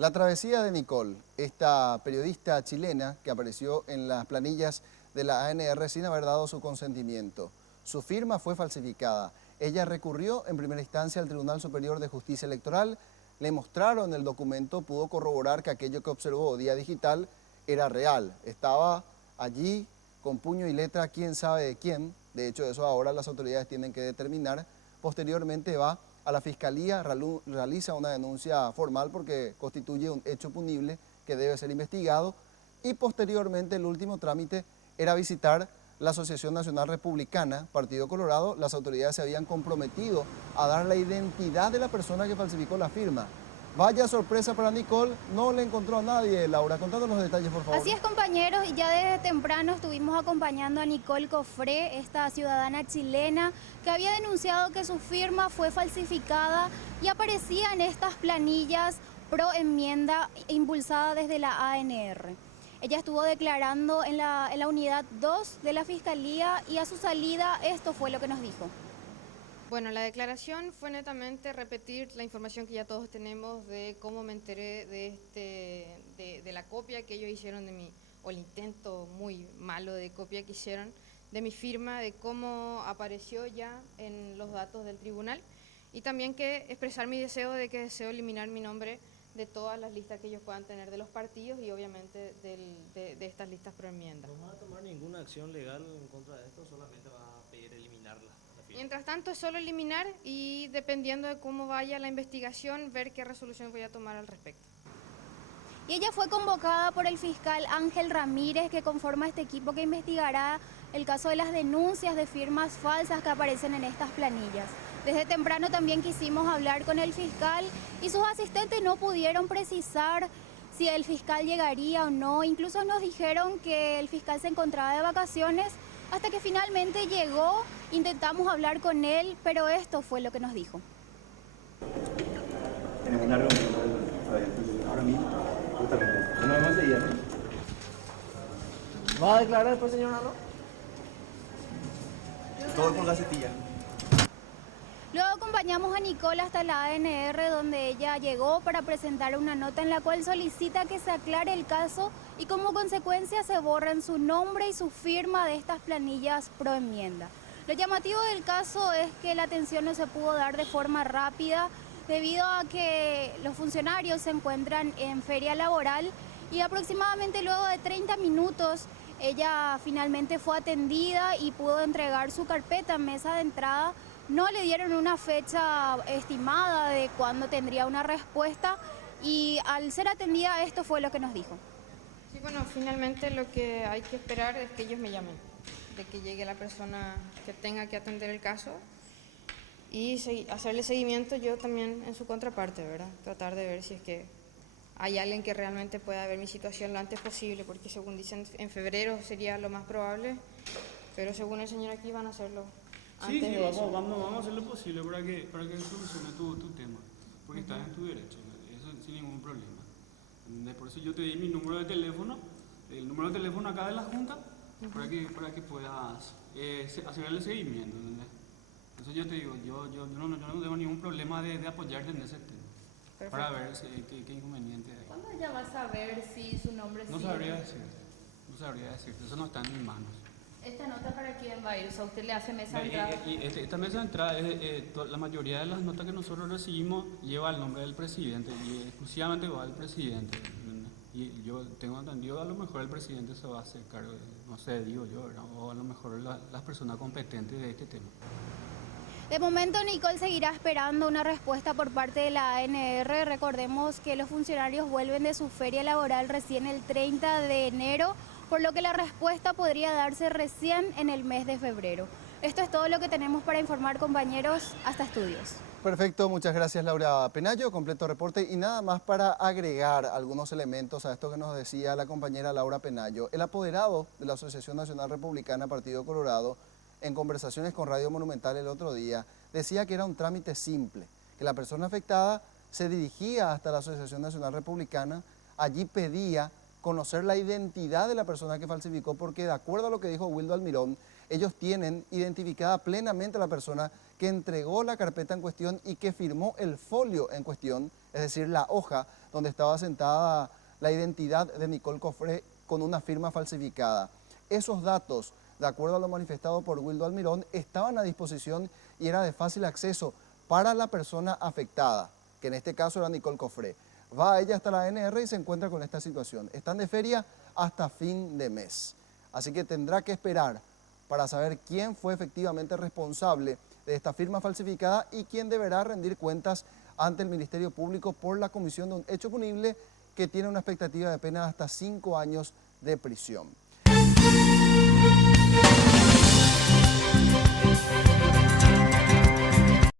La travesía de Nicole, esta periodista chilena que apareció en las planillas de la ANR sin haber dado su consentimiento. Su firma fue falsificada. Ella recurrió en primera instancia al Tribunal Superior de Justicia Electoral. Le mostraron el documento, pudo corroborar que aquello que observó día digital era real. Estaba allí con puño y letra quién sabe de quién. De hecho, eso ahora las autoridades tienen que determinar. Posteriormente va a la Fiscalía, realiza una denuncia formal porque constituye un hecho punible que debe ser investigado. Y posteriormente el último trámite era visitar la Asociación Nacional Republicana, Partido Colorado. Las autoridades se habían comprometido a dar la identidad de la persona que falsificó la firma. Vaya sorpresa para Nicole, no le encontró a nadie. Laura, contando los detalles, por favor. Así es, compañeros, y ya desde temprano estuvimos acompañando a Nicole Cofré, esta ciudadana chilena que había denunciado que su firma fue falsificada y aparecía en estas planillas pro enmienda impulsada desde la ANR. Ella estuvo declarando en la unidad 2 de la Fiscalía y a su salida esto fue lo que nos dijo. Bueno, la declaración fue netamente repetir la información que ya todos tenemos de cómo me enteré de la copia que ellos hicieron de mí, o el intento muy malo de copia que hicieron de mi firma, de cómo apareció ya en los datos del tribunal, y también que expresar mi deseo de que deseo eliminar mi nombre de todas las listas que ellos puedan tener de los partidos y obviamente de estas listas pro enmienda. ¿No va a tomar ninguna acción legal en contra de esto? ¿Solamente va a pedir eliminarla? Mientras tanto es solo eliminar y dependiendo de cómo vaya la investigación, ver qué resolución voy a tomar al respecto. Y ella fue convocada por el fiscal Ángel Ramírez, que conforma este equipo que investigará el caso de las denuncias de firmas falsas que aparecen en estas planillas. Desde temprano también quisimos hablar con el fiscal y sus asistentes no pudieron precisar si el fiscal llegaría o no. Incluso nos dijeron que el fiscal se encontraba de vacaciones hasta que finalmente llegó. Intentamos hablar con él, pero esto fue lo que nos dijo. Tenemos una reunión ahora mismo, justamente. No vamos a seguir, ¿no? ¿Va a declarar después, señor Nalo? Todo con gacetilla. Luego acompañamos a Nicole hasta la ANR, donde ella llegó para presentar una nota en la cual solicita que se aclare el caso y como consecuencia se borren su nombre y su firma de estas planillas pro enmienda. Lo llamativo del caso es que la atención no se pudo dar de forma rápida debido a que los funcionarios se encuentran en feria laboral y aproximadamente luego de 30 minutos ella finalmente fue atendida y pudo entregar su carpeta en mesa de entrada. No le dieron una fecha estimada de cuándo tendría una respuesta y al ser atendida esto fue lo que nos dijo. Sí, bueno, finalmente lo que hay que esperar es que ellos me llamen, de que llegue la persona que tenga que atender el caso y hacerle seguimiento yo también en su contraparte, ¿verdad? Tratar de ver si es que hay alguien que realmente pueda ver mi situación lo antes posible, porque según dicen en febrero sería lo más probable, pero según el señor aquí van a hacerlo. Sí, vamos a hacer lo posible para que solucione tu tema, porque estás en tu derecho, eso sin ningún problema. Por eso yo te di mi número de teléfono, el número de teléfono acá de la Junta, para que puedas hacer el seguimiento, ¿entendés? Entonces yo te digo, yo no tengo ningún problema de apoyarte en ese tema. Perfecto. Para ver qué inconveniente hay. ¿Cuándo ella va a saber si su nombre no sabría decirte, eso no está en mis manos. ¿Esta nota para quién va a ir? O sea, usted le hace mesa de entrada. Esta mesa de entrada, la mayoría de las notas que nosotros recibimos lleva el nombre del presidente y exclusivamente va al presidente. Y yo tengo entendido, a lo mejor el presidente se va a hacer cargo, no sé, digo yo, ¿verdad? O a lo mejor las personas competentes de este tema. De momento Nicole seguirá esperando una respuesta por parte de la ANR. Recordemos que los funcionarios vuelven de su feria laboral recién el 30 de enero, por lo que la respuesta podría darse recién en el mes de febrero. Esto es todo lo que tenemos para informar, compañeros. Hasta estudios. Perfecto, muchas gracias Laura Penayo, completo reporte y nada más para agregar algunos elementos a esto que nos decía la compañera Laura Penayo. El apoderado de la Asociación Nacional Republicana Partido Colorado, en conversaciones con Radio Monumental el otro día, decía que era un trámite simple, que la persona afectada se dirigía hasta la Asociación Nacional Republicana, allí pedía conocer la identidad de la persona que falsificó, porque de acuerdo a lo que dijo Wildo Almirón, ellos tienen identificada plenamente a la persona que entregó la carpeta en cuestión y que firmó el folio en cuestión, es decir, la hoja donde estaba sentada la identidad de Nicole Cofré con una firma falsificada. Esos datos, de acuerdo a lo manifestado por Wildo Almirón, estaban a disposición y era de fácil acceso para la persona afectada, que en este caso era Nicole Cofré. Va ella hasta la ANR y se encuentra con esta situación. Están de feria hasta fin de mes. Así que tendrá que esperar para saber quién fue efectivamente responsable de esta firma falsificada y quién deberá rendir cuentas ante el Ministerio Público por la comisión de un hecho punible que tiene una expectativa de pena de hasta 5 años de prisión.